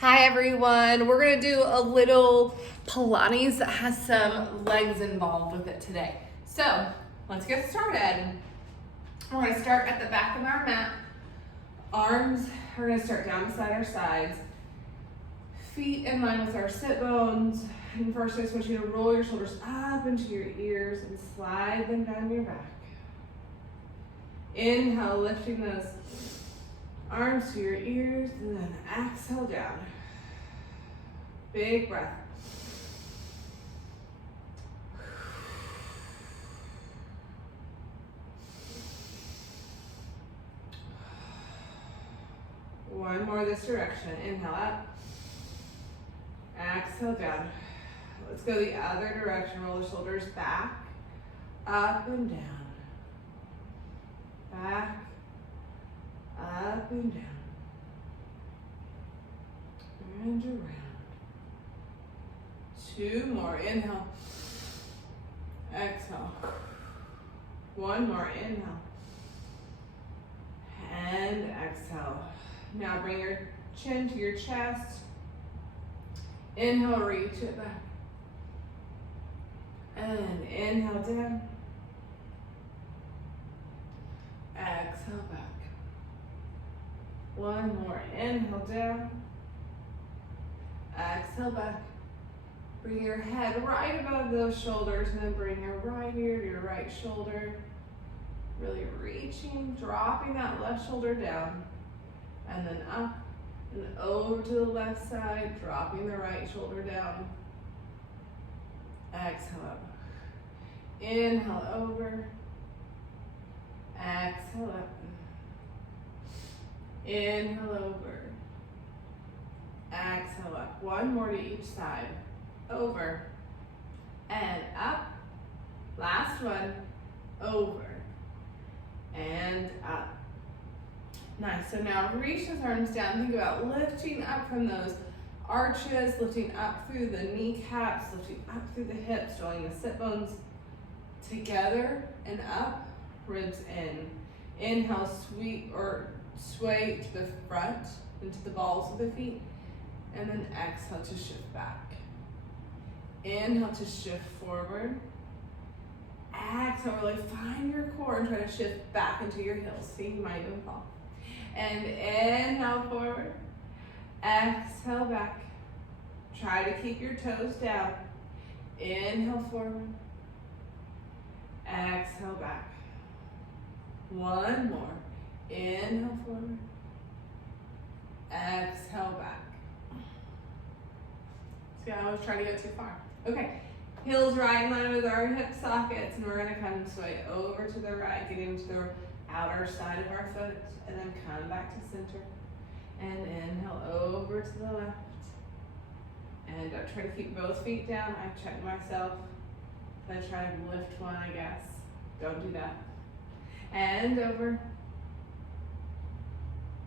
Hi everyone, we're gonna do a little Pilates that has some legs involved with it today. So let's get started. We're gonna start at the back of our mat. Arms, we're gonna start down beside our sides. Feet in line with our sit bones. And first I just want you to roll your shoulders up into your ears and slide them down your back. Inhale, lifting those arms to your ears, and then exhale down. Big breath. One more this direction. Inhale up. Exhale down. Let's go the other direction. Roll the shoulders back, up and down. Back, up and down. And around. Two more. Inhale. Exhale. One more. Inhale. And exhale. Now bring your chin to your chest. Inhale, reach it back. And inhale down. Exhale back. One more. Inhale down. Exhale back. Bring your head right above those shoulders and then bring your right ear to your right shoulder. Really reaching, dropping that left shoulder down. And then up and over to the left side, dropping the right shoulder down. Exhale up. Inhale over. Exhale up. Inhale over. Exhale up. One more to each side. Over and up. Last one. Over and up. Nice. So now reach those arms down. Think about lifting up from those arches, lifting up through the kneecaps, lifting up through the hips, drawing the sit bones together and up, ribs in. Inhale, sweep or sway to the front, into the balls of the feet, and then exhale to shift back. Inhale to shift forward. Exhale, really find your core and try to shift back into your heels. See, you might even fall. And inhale forward. Exhale back. Try to keep your toes down. Inhale forward. Exhale back. One more. Inhale forward. Exhale back. See, I always try to go too far. Okay, heels right in line with our hip sockets, and we're gonna come sway over to the right, getting to the outer side of our foot, and then come back to center. And inhale over to the left. And try to keep both feet down. I checked myself. I try to lift one, I guess. Don't do that. And over.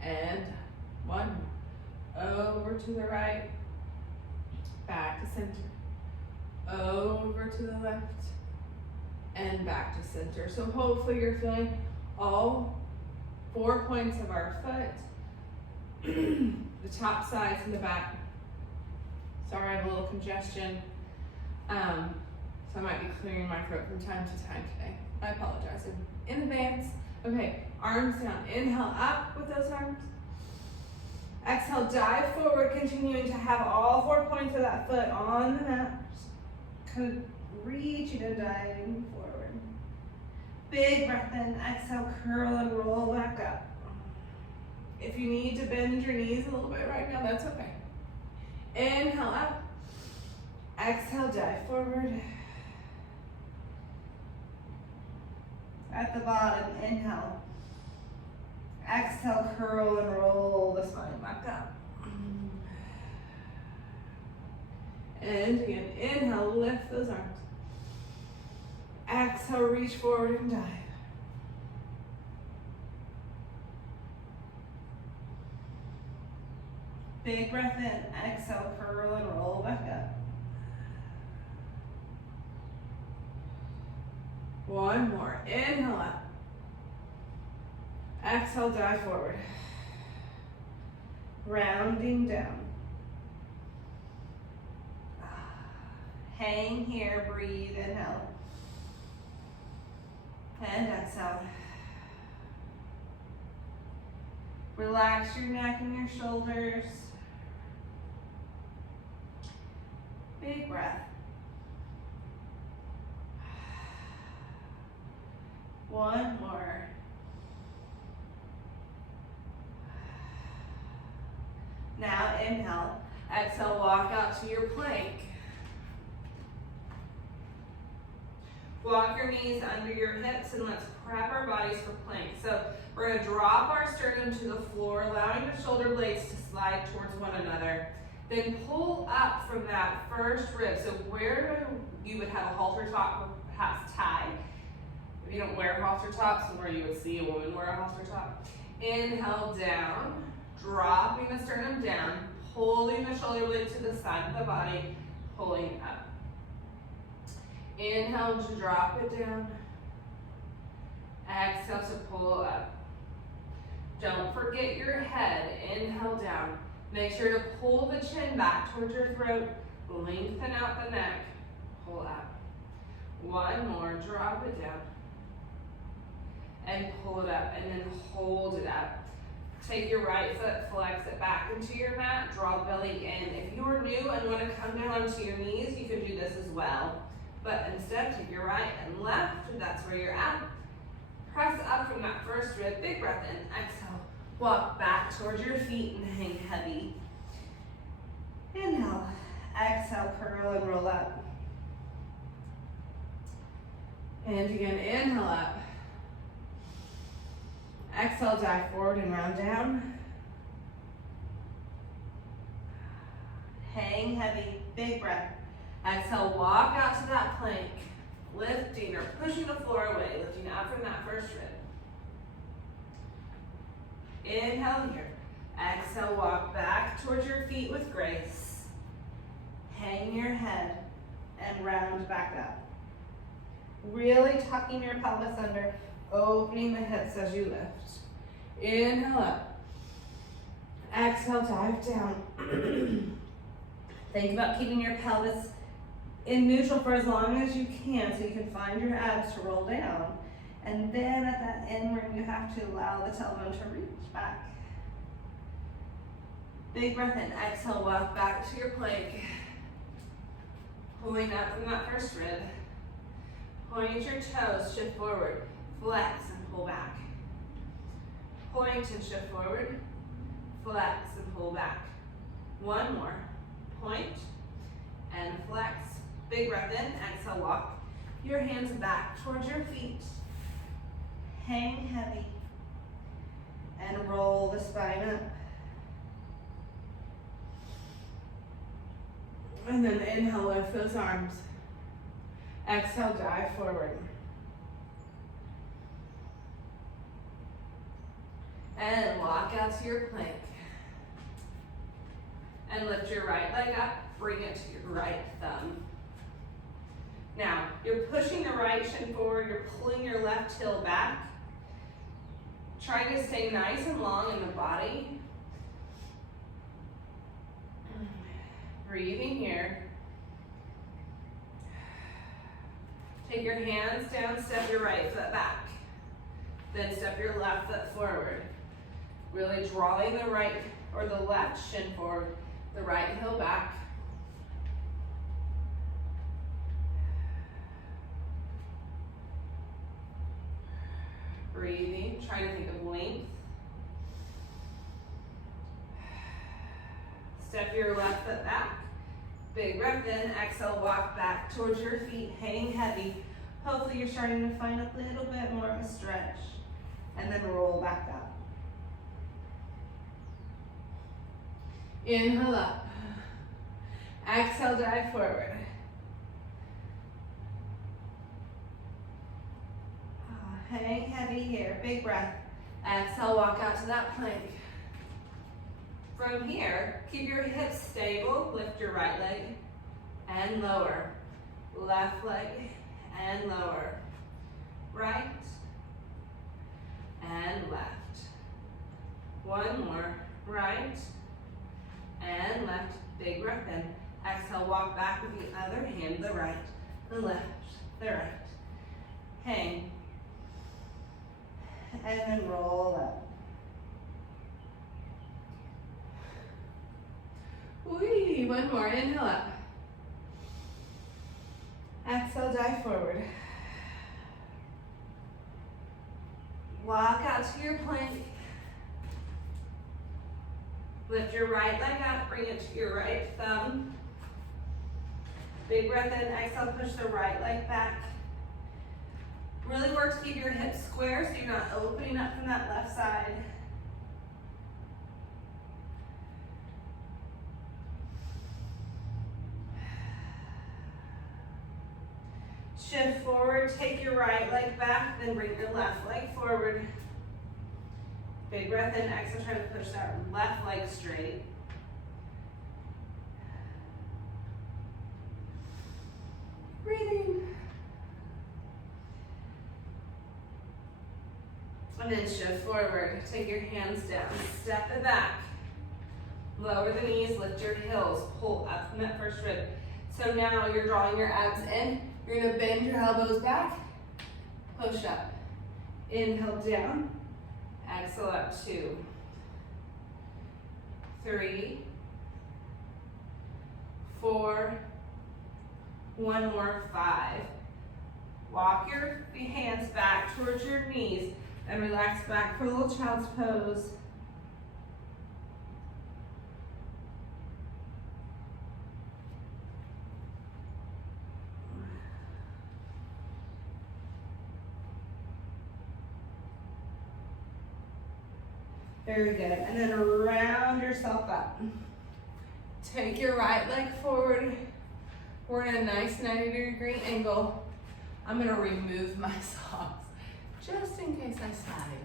And one more. Over to the right. Back to center. Over to the left. And back to center. So hopefully you're feeling all 4 points of our foot. The top, sides, and the back. Sorry, I have a little congestion. So I might be clearing my throat from time to time today. I apologize in advance. Okay, arms down. Inhale up with those arms. Exhale, dive forward, continuing to have all 4 points of that foot on the mat. Just kind of reaching and diving forward. Big breath in. Exhale, curl and roll back up. If you need to bend your knees a little bit right now, that's okay. Inhale up. Exhale, dive forward. At the bottom, inhale. Exhale, curl and roll the spine back up. And again, inhale, lift those arms. Exhale, reach forward and dive. Big breath in, exhale, curl and roll back up. One more, inhale up. Exhale, dive forward. Rounding down. Hang here, breathe, inhale. And exhale. Relax your neck and your shoulders. Big breath. One more. Now inhale. Exhale, walk out to your plank. Walk your knees under your hips and let's prep our bodies for plank. So we're going to drop our sternum to the floor, allowing the shoulder blades to slide towards one another. Then pull up from that first rib. So where you would have a halter top perhaps tie. If you don't wear halter tops, where you would see a woman wear a halter top. Inhale down, dropping the sternum down, pulling the shoulder blade to the side of the body, pulling up. Inhale to drop it down. Exhale to pull up. Don't forget your head. Inhale down. Make sure to pull the chin back towards your throat. Lengthen out the neck. Pull up. One more. Drop it down. And pull it up. And then hold it up. Take your right foot, flex it back into your mat. Draw the belly in. If you are new and want to come down onto your knees, you can do this as well. But instead, take your right and left. That's where you're at. Press up from that first rib. Big breath in. Exhale. Walk back towards your feet and hang heavy. Inhale. Exhale, curl and roll up. And again, inhale up. Exhale, dive forward and round down. Hang heavy. Big breath. Exhale, walk out to that plank. Lifting or pushing the floor away. Lifting up from that first rib. Inhale here. Exhale, walk back towards your feet with grace. Hang your head and round back up. Really tucking your pelvis under, opening the hips as you lift. Inhale up. Exhale, dive down. Think about keeping your pelvis in neutral for as long as you can so you can find your abs to roll down. And then at that end where you have to allow the tailbone to reach back. Big breath in. Exhale, walk back to your plank. Pulling up from that first rib. Point your toes, shift forward. Flex and pull back. Point and shift forward. Flex and pull back. One more. Point and flex. Big breath in. Exhale, walk your hands back towards your feet. Hang heavy and roll the spine up. And then inhale, lift those arms. Exhale, dive forward. And walk out to your plank. And lift your right leg up, bring it to your right thumb. Now, you're pushing the right shin forward, you're pulling your left heel back. Try to stay nice and long in the body. Breathing here. Take your hands down, step your right foot back. Then step your left foot forward. Really drawing the right or the left shin forward, the right heel back. Breathing, trying to think of length. Step your left foot back. Big breath in, exhale, walk back towards your feet, hang heavy. Hopefully you're starting to find a little bit more of a stretch. And then roll back up. Inhale up. Exhale, dive forward. Hang heavy here, big breath. Exhale, walk out to that plank. From here, keep your hips stable, lift your right leg and lower. Left leg and lower. Right and left. One more, right and left. Big breath in. Exhale, walk back with the other hand, the right, the left, the right. Hang. And then roll up. Whee, one more, inhale up. Exhale, dive forward. Walk out to your plank. Lift your right leg up, bring it to your right thumb. Big breath in, exhale, push the right leg back. Really work to keep your hips square so you're not opening up from that left side. Shift forward, take your right leg back, then bring your left leg forward. Big breath in, exhale, try to push that left leg straight. Breathing. And then shift forward, take your hands down, step it back. Lower the knees, lift your heels, pull up from that first rib. So now you're drawing your abs in. You're gonna bend your elbows back, push up. Inhale down, exhale up 2, 3, 4, one more, 5. Walk your hands back towards your knees and relax back for a little child's pose. Very good. And then round yourself up. Take your right leg forward. We're in a nice 90-degree angle. I'm gonna remove my socks just in case I slide.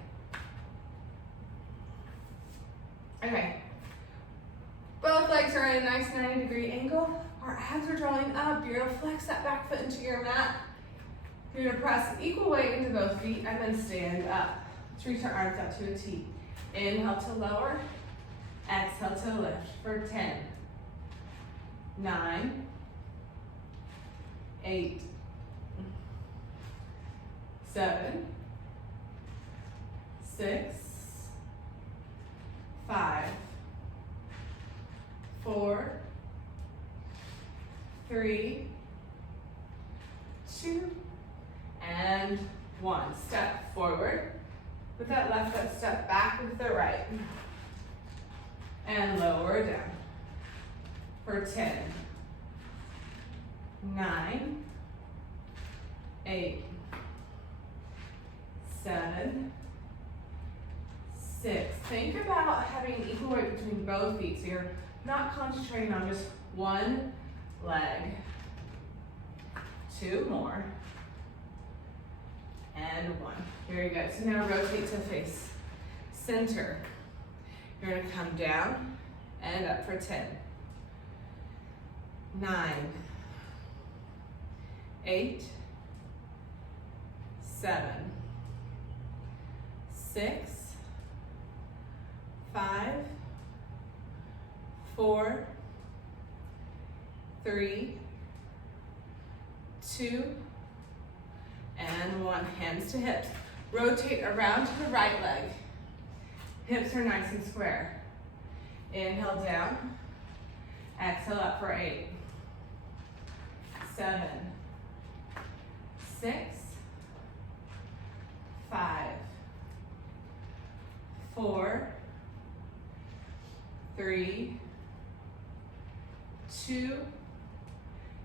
Okay. Both legs are in a nice 90-degree angle. Our abs are drawing up. You're gonna flex that back foot into your mat. You're gonna press equal weight into both feet and then stand up. Let's reach our arms out to a T. Inhale to lower, exhale to lift for 10, 9, 8, 7, 6, 5, 4, 3, 2, and 1. Step forward. With that left foot, step back with the right. And lower down. For 10, 9, 8, 7, 6. Think about having equal weight between both feet, so you're not concentrating on just one leg. 2 more. And 1. Very good. So now rotate to face center. You're going to come down and up for 10, 9, 8, 7, 6, 5, 4, 3, 2, and 1. Hands to hips. Rotate around to the right leg. Hips are nice and square. Inhale down. Exhale up for 8, 7, 6, 5, 4, 3, 2,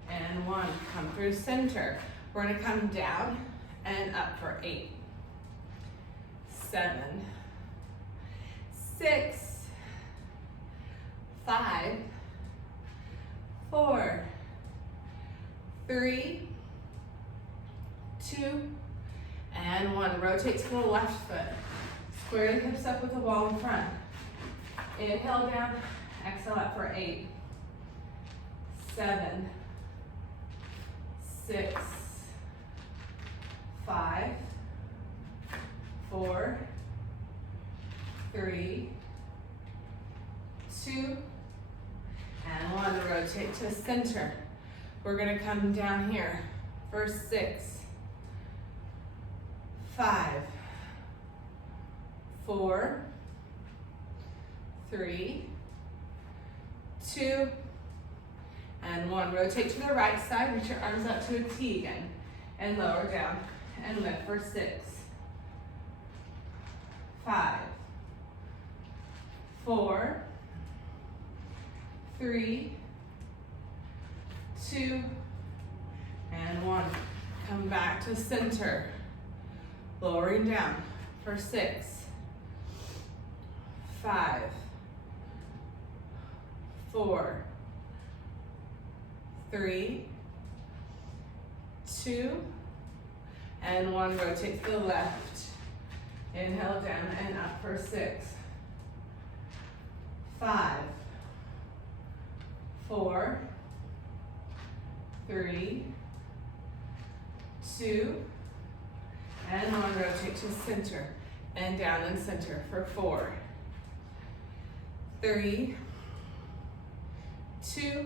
and 1. Come through center. We're going to come down and up for 8, 7, 6, 5, 4, 3, 2, and 1. Rotate to the left foot. Square the hips up with the wall in front. Inhale down, exhale up for 8, 7, 6, 5, 4, 3, 2, and 1. rotate to center. We're gonna come down here for 6, 5, 4, 3, 2, and 1. Rotate to the right side, reach your arms out to a T again, and lower down, and lift for 6, 5, 4, 3, 2, and 1. Come back to center, lowering down for 6, 5, 4, 3, 2, and 1. Rotate to the left. Inhale down and up for 6, 5, 4, 3, 2, and 1. Rotate to center and down and center for 4, 3, 2,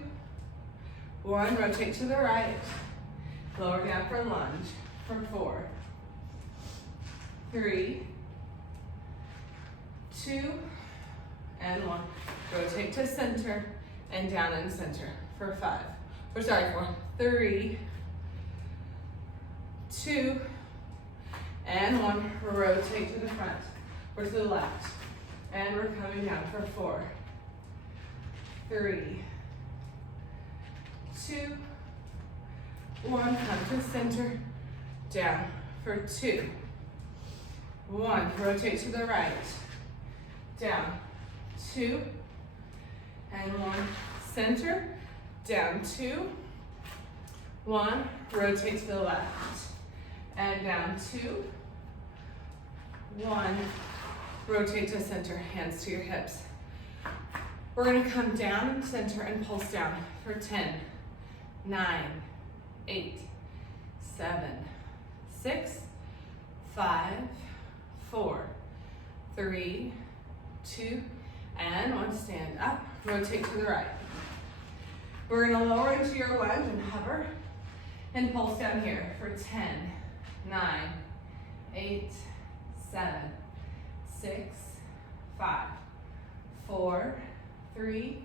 1. Rotate to the right. Lower down for lunge for 4, 3, 2, and 1. Rotate to center and down and center for 5. Or sorry, 4, 3, 2, and 1. Rotate to the front or to the left. And we're coming down for 4, 3, 2, 1. Come to center, down for 2, 1. Rotate to the right, down, 2, and 1. Center, down, 2, 1. Rotate to the left, and down, 2, 1. Rotate to center, hands to your hips. We're gonna come down and center and pulse down for 10, 9, 8, 7, 6, 5, 4, 3, 2, and 1. Stand up, rotate to the right. We're gonna lower into your lunge and hover and pulse down here for 10, 9, 8, 7, 6, 5, 4, 3,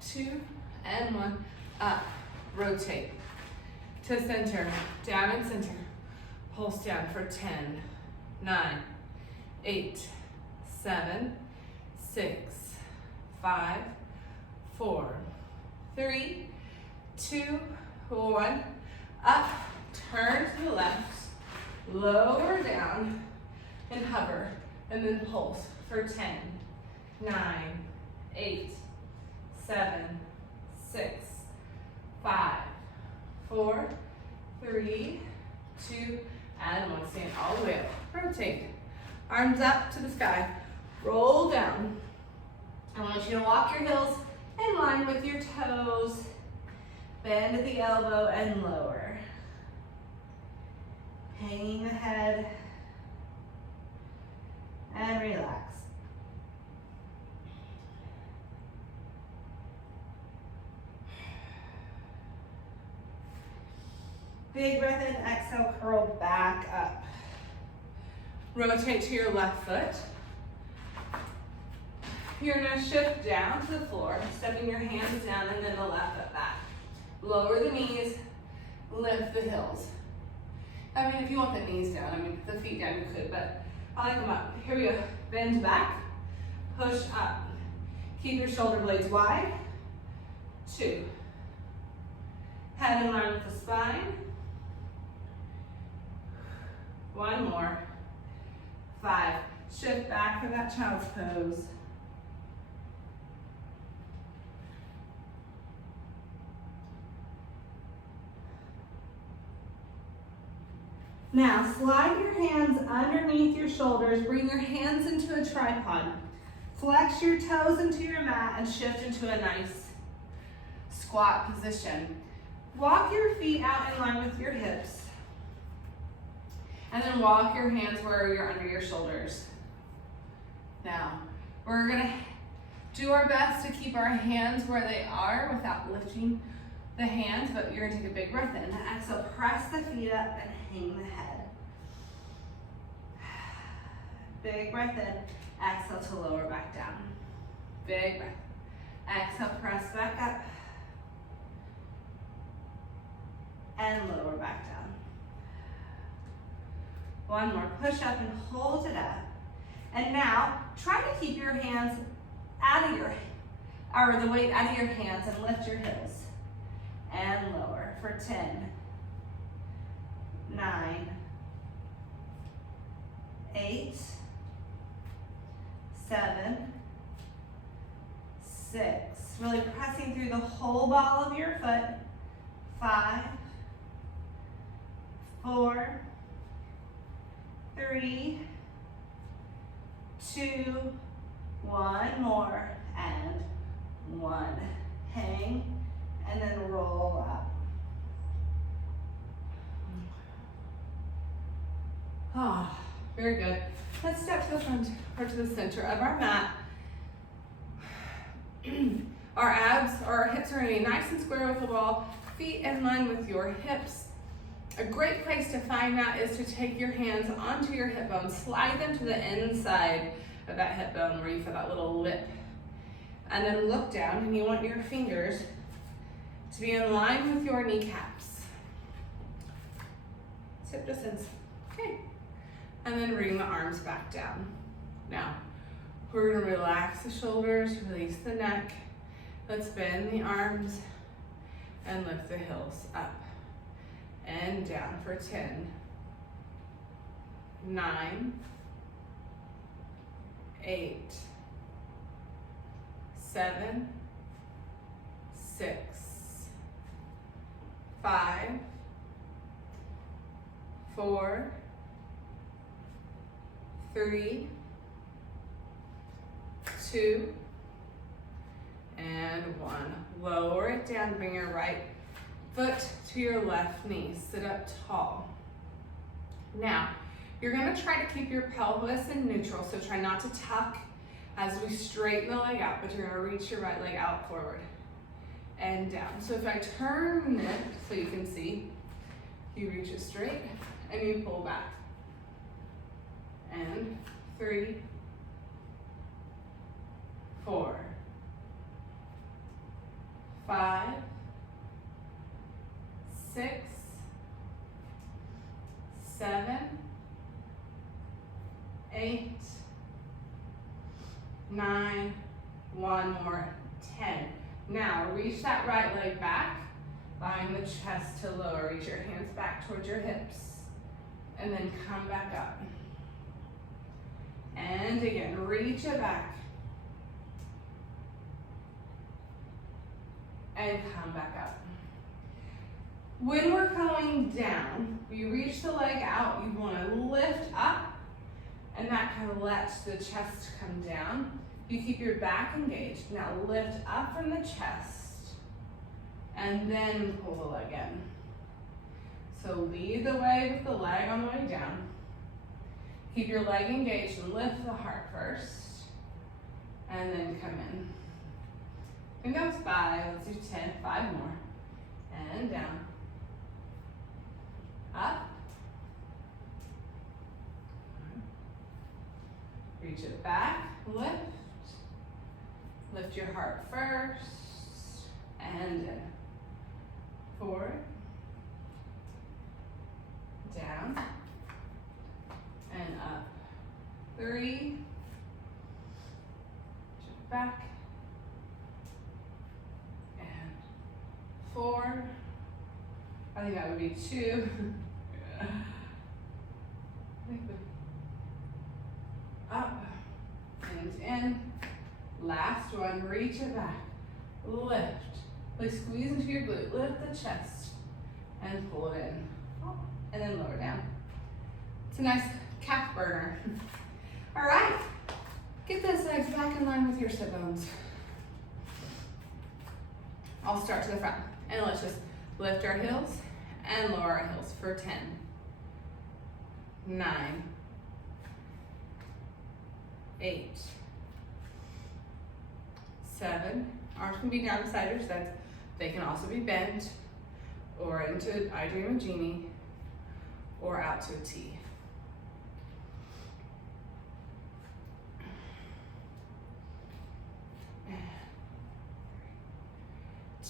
2, and 1. Up, rotate to center, down and center. Pulse down for 10, 9, 8, 7, 6, 5, 4, 3, 2, 1. Up, turn to the left, lower down, and hover, and then pulse for 10, 9, 8, 7, 6, 5, 4, 3, 2, and 1. Stand all the way up. Rotate. Arms up to the sky. Roll down. I want you to walk your heels in line with your toes. Bend at the elbow and lower. Hanging the head. And relax. Big breath in, exhale, curl back up. Rotate to your left foot. You're gonna shift down to the floor, stepping your hands down and then the left foot back. Lower the knees, lift the heels. I mean, if you want the knees down, I mean, the feet down, you could, but I like them up. Here we go. Bend back, push up. Keep your shoulder blades wide. 2. Head in line with the spine. 1 more. 5. Shift back for that child's pose. Now, slide your hands underneath your shoulders. Bring your hands into a tripod. Flex your toes into your mat and shift into a nice squat position. Walk your feet out in line with your hips. And then walk your hands where you're under your shoulders. Now, we're gonna Do our best to keep our hands where they are without lifting the hands, but you're gonna take a big breath in. Exhale, press the feet up and hang the head. Big breath in. Exhale to lower back down. Big breath. Exhale, press back up. And lower back down. One more, push up and hold it up. And now, try to keep your hands out of your, or the weight out of your hands and lift your heels. And lower for 10, 9, 8, 7, 6. Really pressing through the whole ball of your foot. 5, 4, 3, 2, 1 more, and 1. Hang, and then roll up. Ah, very good. Let's step to the front or to the center of our mat. Our abs or our hips are gonna be nice and square with the wall, feet in line with your hips. A great place to find that is to take your hands onto your hip bone, slide them to the inside of that hip bone where you feel that little lip. And then look down, and you want your fingers to be in line with your kneecaps. Hip distance, okay. And then bring the arms back down. Now, we're gonna relax the shoulders, release the neck. Let's bend the arms and lift the heels up and down for 10, 9, 8, 7, 6, 5, 4, 3, 2, and 1. Lower it down, bring your right foot to your left knee, sit up tall. Now, you're gonna try to keep your pelvis in neutral, so try not to tuck as we straighten the leg out, but you're gonna reach your right leg out forward and down. So if I turn it so you can see, you reach it straight and you pull back. And 3, 4, 5, 6, 7, 8, 9, 1 more, 10. Now reach that right leg back, behind the chest to lower. Reach your hands back towards your hips, and then come back up. And again, reach it back. And come back up. When we're going down, we reach the leg out, you want to lift up, and that kind of lets the chest come down. You keep your back engaged. Now lift up from the chest, and then pull the leg in. So lead the way with the leg on the way down. Keep your leg engaged and lift the heart first, and then come in. I think that was 5, let's do 10, 5 more. And down. Up. Reach it back, lift. Lift your heart first, and in. Forward. Down. And up. 3. Check back. And 4. I think that would be 2. Up and in. Last one, reach it back. Lift. Like squeeze into your glute. Lift the chest and pull it in. And then lower down. It's a nice calf burner. All right. Get those legs back in line with your sit bones. I'll start to the front. And let's just lift our heels and lower our heels for 10, 9, 8, 7. Arms can be down beside your sides. They can also be bent or into I Dream a Genie or out to a T.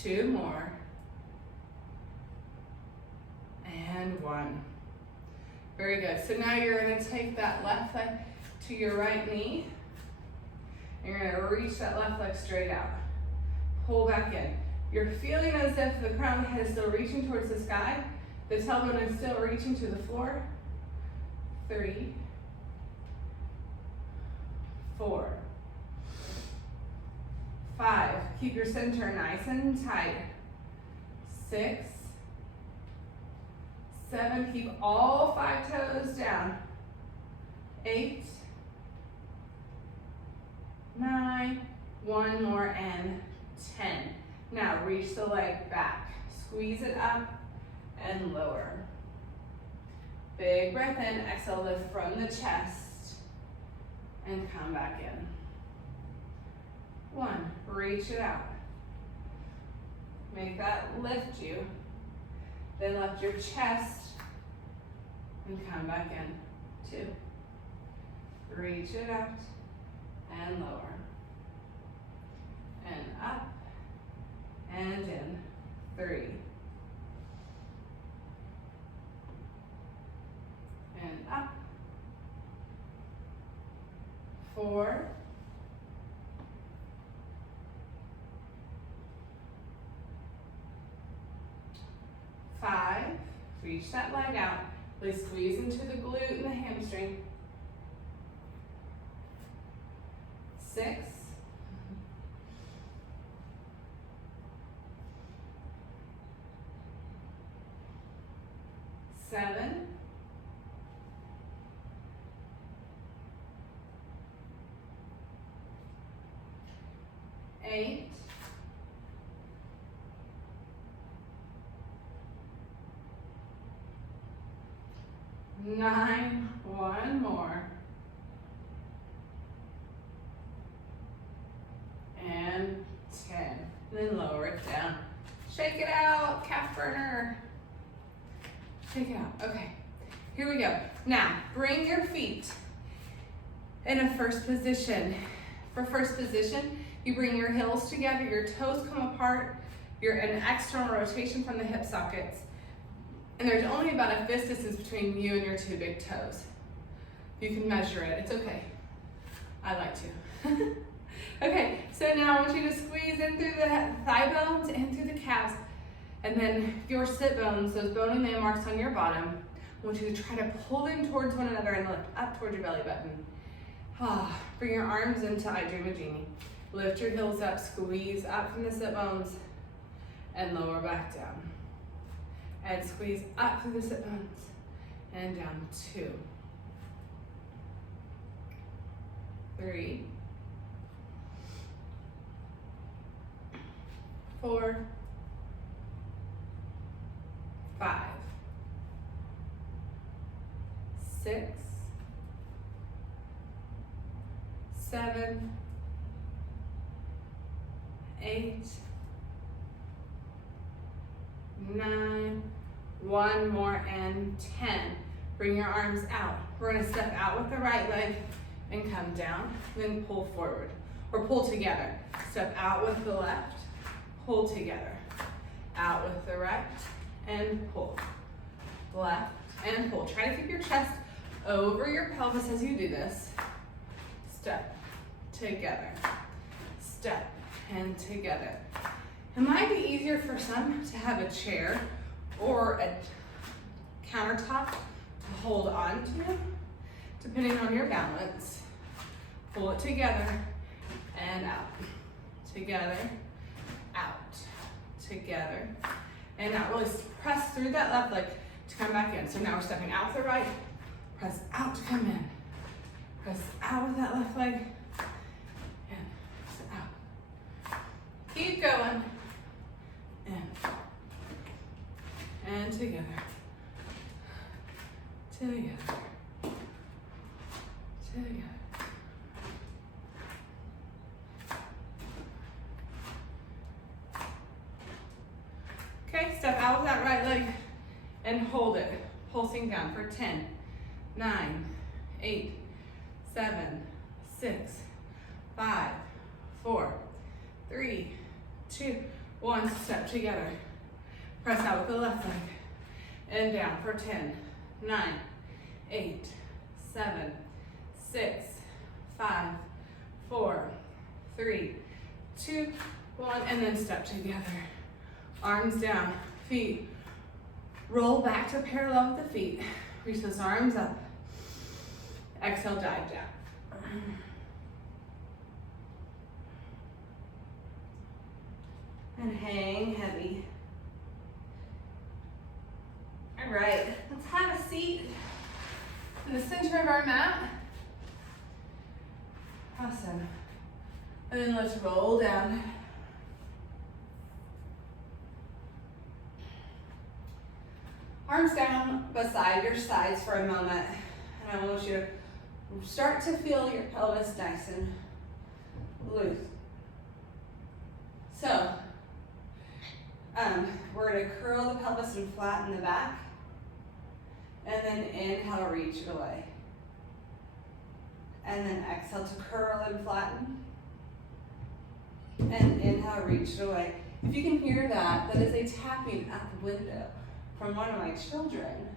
2 more. And 1. Very good. So now you're going to take that left leg to your right knee. And you're going to reach that left leg straight out. Pull back in. You're feeling as if the crown of the head is still reaching towards the sky. The tailbone is still reaching to the floor. 3, 4, 5. Keep your center nice and tight. 6, 7. Keep all 5 toes down. 8, 9. 1 more and 10. Now reach the leg back. Squeeze it up and lower. Big breath in. Exhale, lift from the chest and come back in. 1. Reach it out. Make that lift you. Then lift your chest and come back in. 2. Reach it out and lower. And up and in. 3. And up. 4. 5. Reach that leg out. Really squeeze into the glute and the hamstring. 6. 7. 8. 9. 1 more. And 10. Then lower it down. Shake it out, calf burner. Shake it out. Okay, here we go. Now, bring your feet in a first position. For first position, you bring your heels together, your toes come apart, you're in an external rotation from the hip sockets. And there's only about a fist distance between you and your 2 big toes. You can measure it, it's okay. I like to. Okay, so now I want you to squeeze in through the thigh bones and through the calves. And then your sit bones, those bony landmarks on your bottom, I want you to try to pull them towards one another and lift up towards your belly button. Bring your arms into I Dream a Genie. Lift your heels up, squeeze up from the sit bones, and lower back down. And squeeze up through the sit bones, and down. 2, 3, 4, 5, 6, 7, 8, 9, 1 more and 10. Bring your arms out. We're gonna step out with the right leg and come down, then pull forward, or pull together. Step out with the left, pull together. Out with the right, and pull. Left, and pull. Try to keep your chest over your pelvis as you do this. Step, together. Step, and together. It might be easier for some to have a chair or a countertop to hold on to, depending on your balance. Pull it together and out. Together, out. Together, and out. Really press through that left leg to come back in. So now we're stepping out with the right, press out to come in. Press out with that left leg, and press out. Keep going. And together, together, together, out with that right leg and hold it, pulsing down for 10, 9, 8, 7, 6, 5, 4, 3, 2, 1. Step together. Press out with the left leg and down for 10, 9, 8, 7, 6, 5, 4, 3, 2, 1, and then step together. Arms down, feet roll back to parallel with the feet. Reach those arms up. Exhale, dive down. And hang heavy. All right, let's have a seat in the center of our mat. Awesome. And then let's roll down. Arms down beside your sides for a moment. And I want you to start to feel your pelvis nice and loose. So, we're gonna curl the pelvis and flatten the back. And then inhale, reach it away. And then exhale to curl and flatten. And inhale, reach it away. If you can hear that, that is a tapping at the window from one of my children.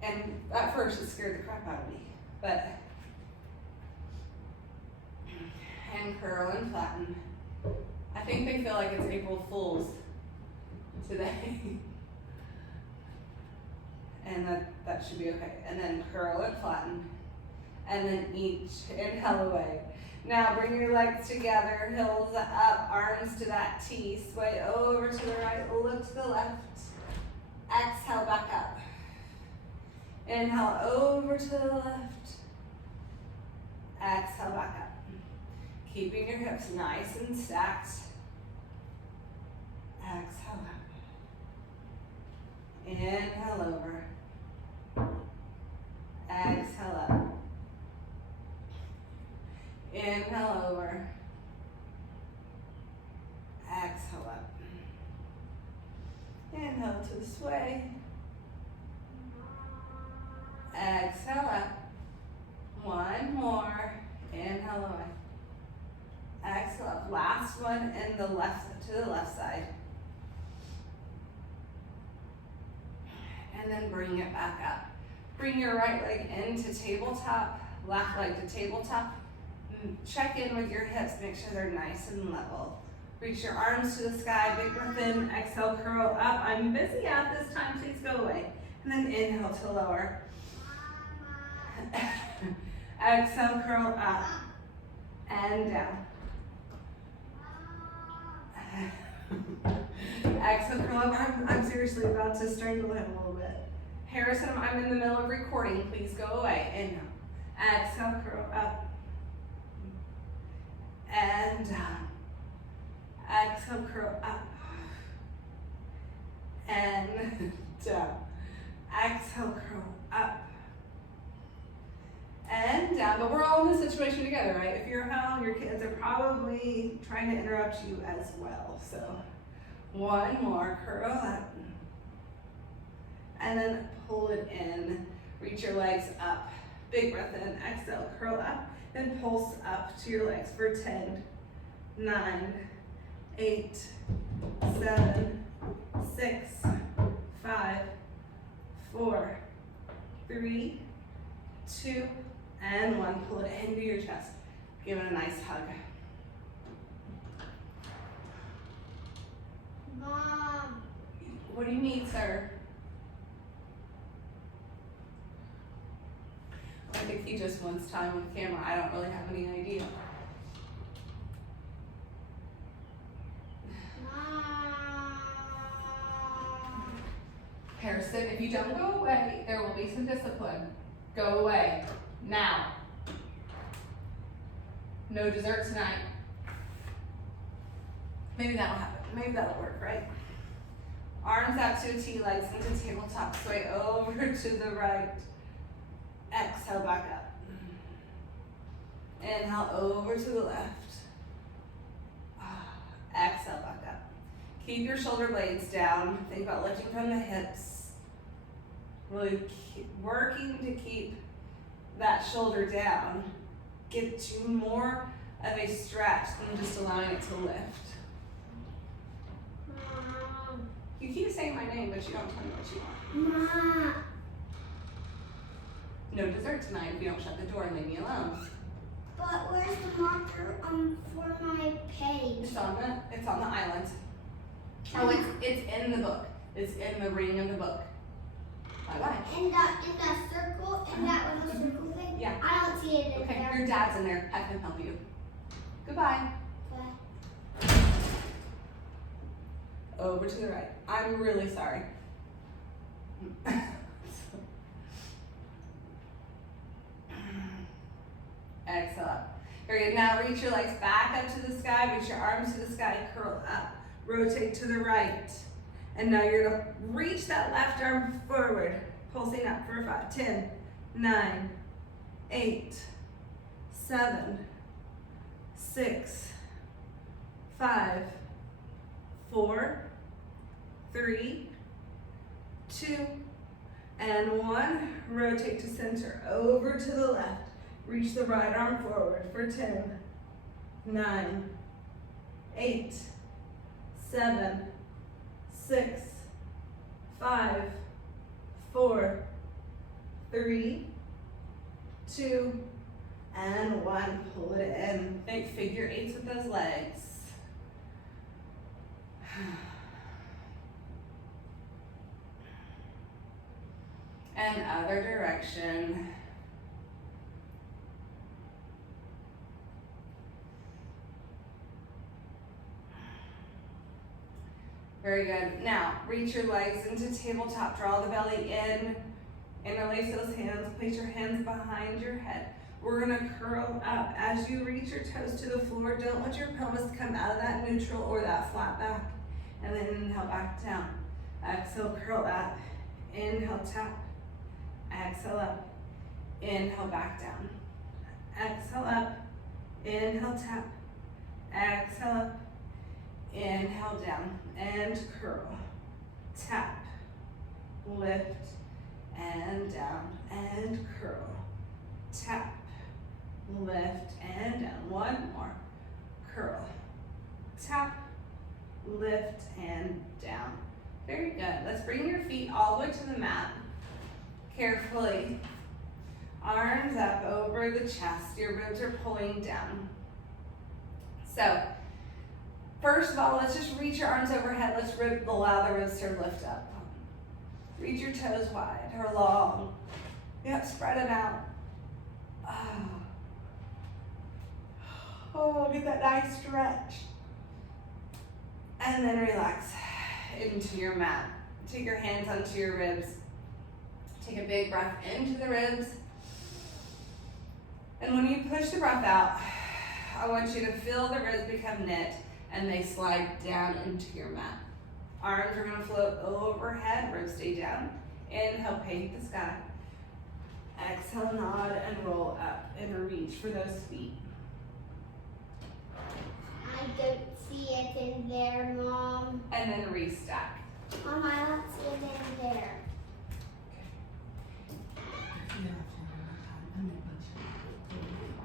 And at first it scared the crap out of me. But, and curl and flatten. I think they feel like it's April Fool's today. And that should be okay. And then curl and flatten. And then each inhale away. Now bring your legs together, heels up, arms to that T. Sway over to the right, look to the left. Exhale back up. Inhale over to the left. Exhale back up. Keeping your hips nice and stacked. Exhale up. Inhale over. Exhale up. Inhale over. Exhale up. Inhale to sway. Exhale up. One more. Inhale away. Exhale up. Last one in the left to the left side. And then bring it back up. Bring your right leg into tabletop, left leg to tabletop. Check in with your hips, make sure they're nice and level. Reach your arms to the sky, big breath in, exhale, curl up. I'm busy at this time, please go away. And then inhale to lower. Exhale, curl up and down. Exhale, curl up. I'm seriously about to strangle him a little bit. Harrison, I'm in the middle of recording. Please go away. Inhale. Exhale, curl up. And down. Exhale, curl up. And down. Exhale, curl up. And down. But we're all in this situation together, right? If you're home, your kids are probably trying to interrupt you as well. So one more, curl up. And then pull it in. Reach your legs up. Big breath in. Exhale, curl up. And pulse up to your legs for 10, 9, 8, 7, 6, 5, 4, 3, 2, and 1. Pull it into your chest. Give it a nice hug. Mom. What do you need, sir? I think he just wants time on camera. I don't really have any idea. Mom. Harrison, if you don't go away, there will be some discipline. Go away. Now. No dessert tonight. Maybe that'll happen. Maybe that'll work, right? Arms out to a T, legs into tabletop. Sway over to the right. Exhale back up. Inhale over to the left. Exhale back up. Keep your shoulder blades down. Think about lifting from the hips. Really keep working to keep that shoulder down. Get to more of a stretch than just allowing it to lift. Mom. You keep saying my name, but you don't tell me what you want. Mom. No dessert tonight if you don't shut the door and leave me alone. But where's the marker for my page? It's on the island. Oh, it's in the book. It's in the ring of the book. Bye-bye. In that circle, in that little circle thing? Yeah. I don't see it in Okay, there. your dad's in there. I can help you. Goodbye. Okay. Over to the right. I'm really sorry. Exhale up. Very good. Now reach your legs back up to the sky. Reach your arms to the sky. Curl up. Rotate to the right. And now you're going to reach that left arm forward. Pulsing up for 5, 10, 9, 8, 7, 6, 5, 4, 3, 2, and 1. Rotate to center. Over to the left. Reach the right arm forward for 10, 9, 8, 7, 6, 5, 4, 3, 2, and 1. Pull it in. Make figure eights with those legs. And other direction. Very good. Now, reach your legs into tabletop. Draw the belly in. Interlace those hands. Place your hands behind your head. We're going to curl up. As you reach your toes to the floor, don't let your pelvis come out of that neutral or that flat back. And then inhale back down. Exhale, curl up. Inhale, tap. Exhale up. Inhale, back down. Exhale up. Inhale, tap. Exhale up. Inhale down and curl, tap, lift, and down, and curl, tap, lift, and down. One more, curl, tap, lift, and down. Very good. Let's bring your feet all the way to the mat. Carefully, arms up over the chest. Your ribs are pulling down. So, first of all, let's just reach your arms overhead. Let's allow the ribs to lift up. Reach your toes wide or long. Yep, spread them out. Oh, get that nice stretch. And then relax into your mat. Take your hands onto your ribs. Take a big breath into the ribs. And when you push the breath out, I want you to feel the ribs become knit and they slide down into your mat. Arms are going to float overhead, ribs stay down. Inhale, paint the sky. Exhale, nod and roll up and reach for those feet. I don't see it in there, Mom. And then restack. Mom, I don't see it in there.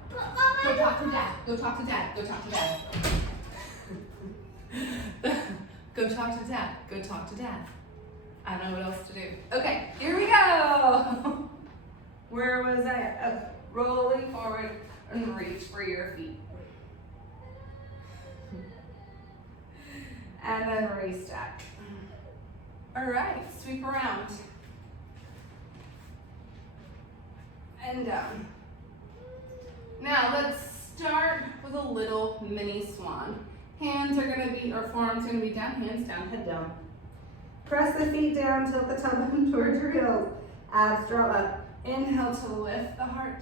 But Mom, Go talk to Dad. Go talk to Dad. Go talk to Dad. Go talk to Dad. Go talk to Dad. I don't know what else to do. Okay, here we go. Where was I at? Oh, rolling forward and reach for your feet. And then restack. All right, sweep around. And down. Now let's start with a little mini swan. Hands are gonna be, or forearms are gonna be down, hands down, head down. Press the feet down, tilt the tailbone towards your heels. Abs draw up. Inhale to lift the heart.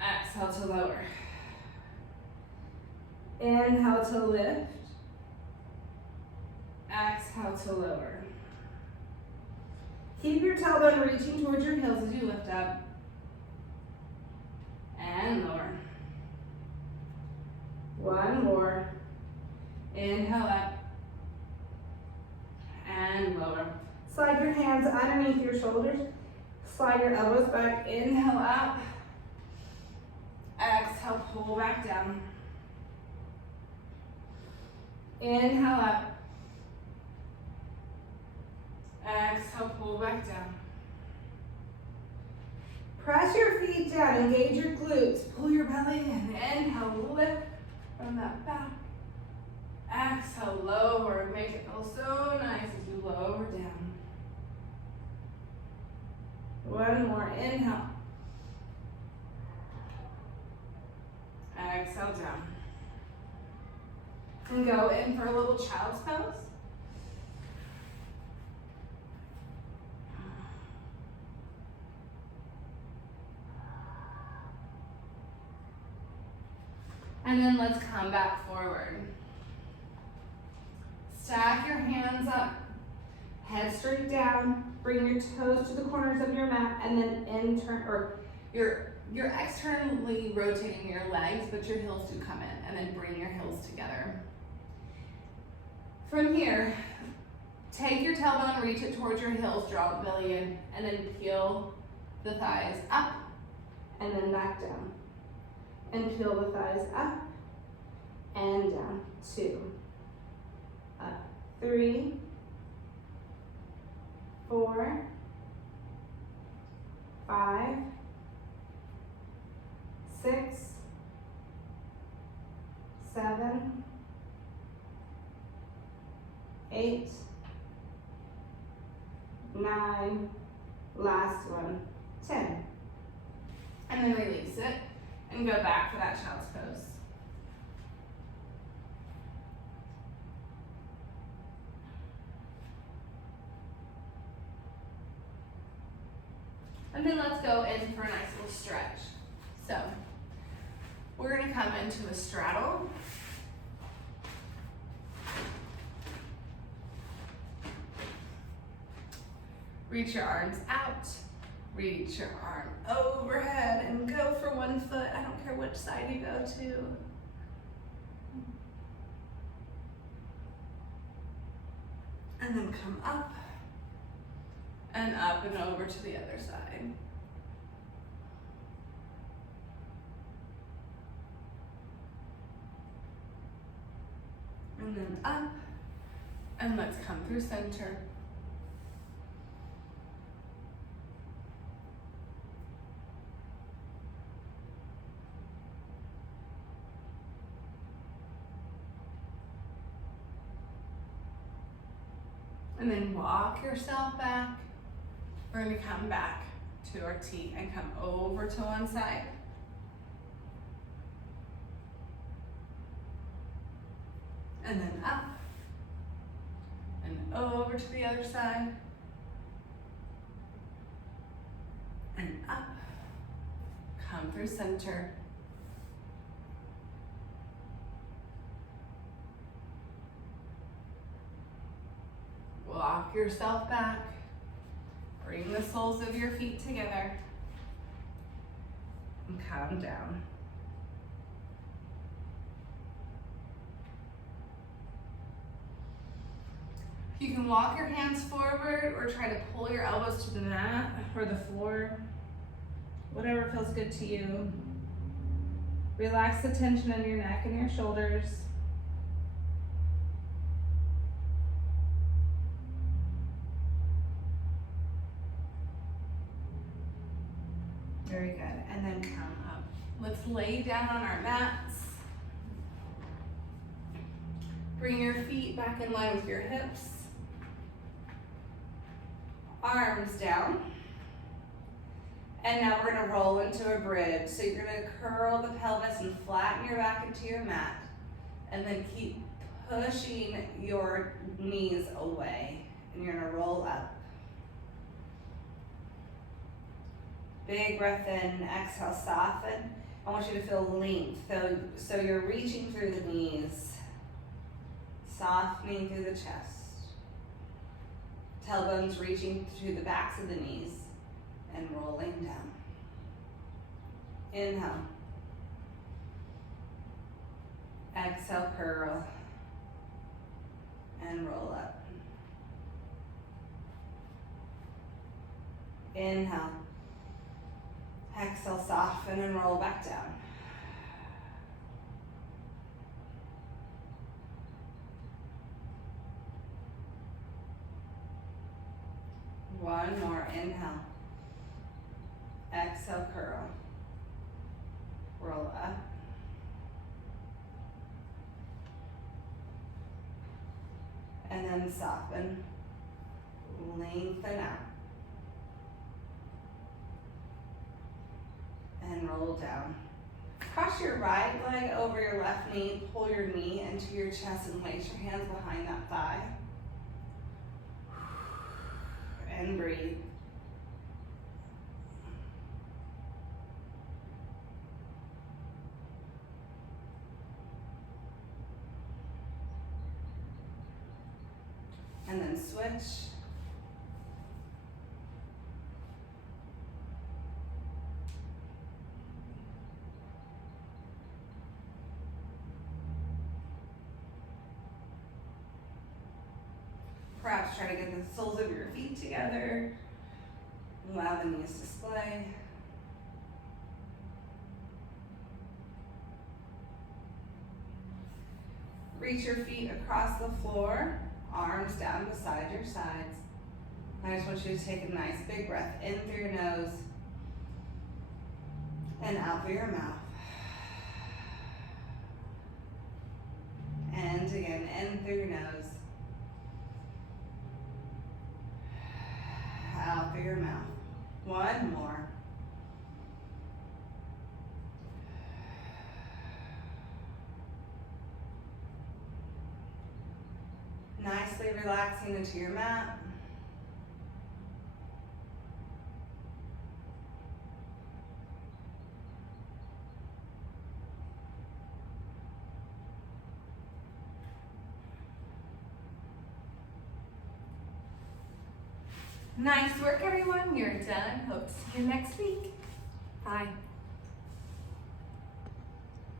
Exhale to lower. Inhale to lift. Exhale to lower. Keep your tailbone reaching towards your heels as you lift up. And lower. One more. Inhale up. and lower. Slide your hands underneath your shoulders. Slide your elbows back. Inhale up. Exhale, pull back down. Inhale up. Exhale, pull back down. Press your feet down, engage your glutes, pull your belly in. Inhale, lift from that back. Exhale, lower. Make it feel so nice as you lower down. One more, inhale. Exhale, down. And go in for a little child's pose. And then let's come back forward. Stack your hands up, head straight down, bring your toes to the corners of your mat, and then you're externally rotating your legs, but your heels do come in, and then bring your heels together. From here, take your tailbone, reach it towards your heels, draw the belly in, and then peel the thighs up, and then back down. And peel the thighs up and down. 2, up, 3, 4, 5, 6, 7, 8, 9, last one, 10. And then release it. And go back for that child's pose. And then let's go in for a nice little stretch. So, we're gonna come into a straddle. Reach your arms out. Reach your arm overhead and go for one foot. I don't care which side you go to. And then come up and over to the other side. And then up, and let's come through center. And then walk yourself back. We're gonna come back to our T and come over to one side. And then up. And over to the other side. And up. Come through center. Walk yourself back. Bring the soles of your feet together. And come down. You can walk your hands forward or try to pull your elbows to the mat or the floor. Whatever feels good to you. Relax the tension in your neck and your shoulders. Very good, and then come up. Let's lay down on our mats. Bring your feet back in line with your hips. Arms down. And now we're gonna roll into a bridge. So you're gonna curl the pelvis and flatten your back into your mat. And then keep pushing your knees away. And you're gonna roll up. Big breath in, exhale, soften. I want you to feel length. So you're reaching through the knees, softening through the chest. Tailbones reaching through the backs of the knees and rolling down. Inhale. Exhale, curl and roll up. Inhale. Exhale, soften and roll back down. One more, inhale. Exhale, curl. Roll up. And then soften. Lengthen out. And roll down. Cross your right leg over your left knee. Pull your knee into your chest and place your hands behind that thigh. And breathe. And then switch. Perhaps try to get the soles of your feet together. Allow the knees to splay. Reach your feet across the floor, arms down beside your sides. I just want you to take a nice big breath in through your nose and out through your mouth. And again, in through your nose. Out through your mouth. One more. Nicely relaxing into your mat. Nice work, everyone. You're done. Hope to see you next week. Bye.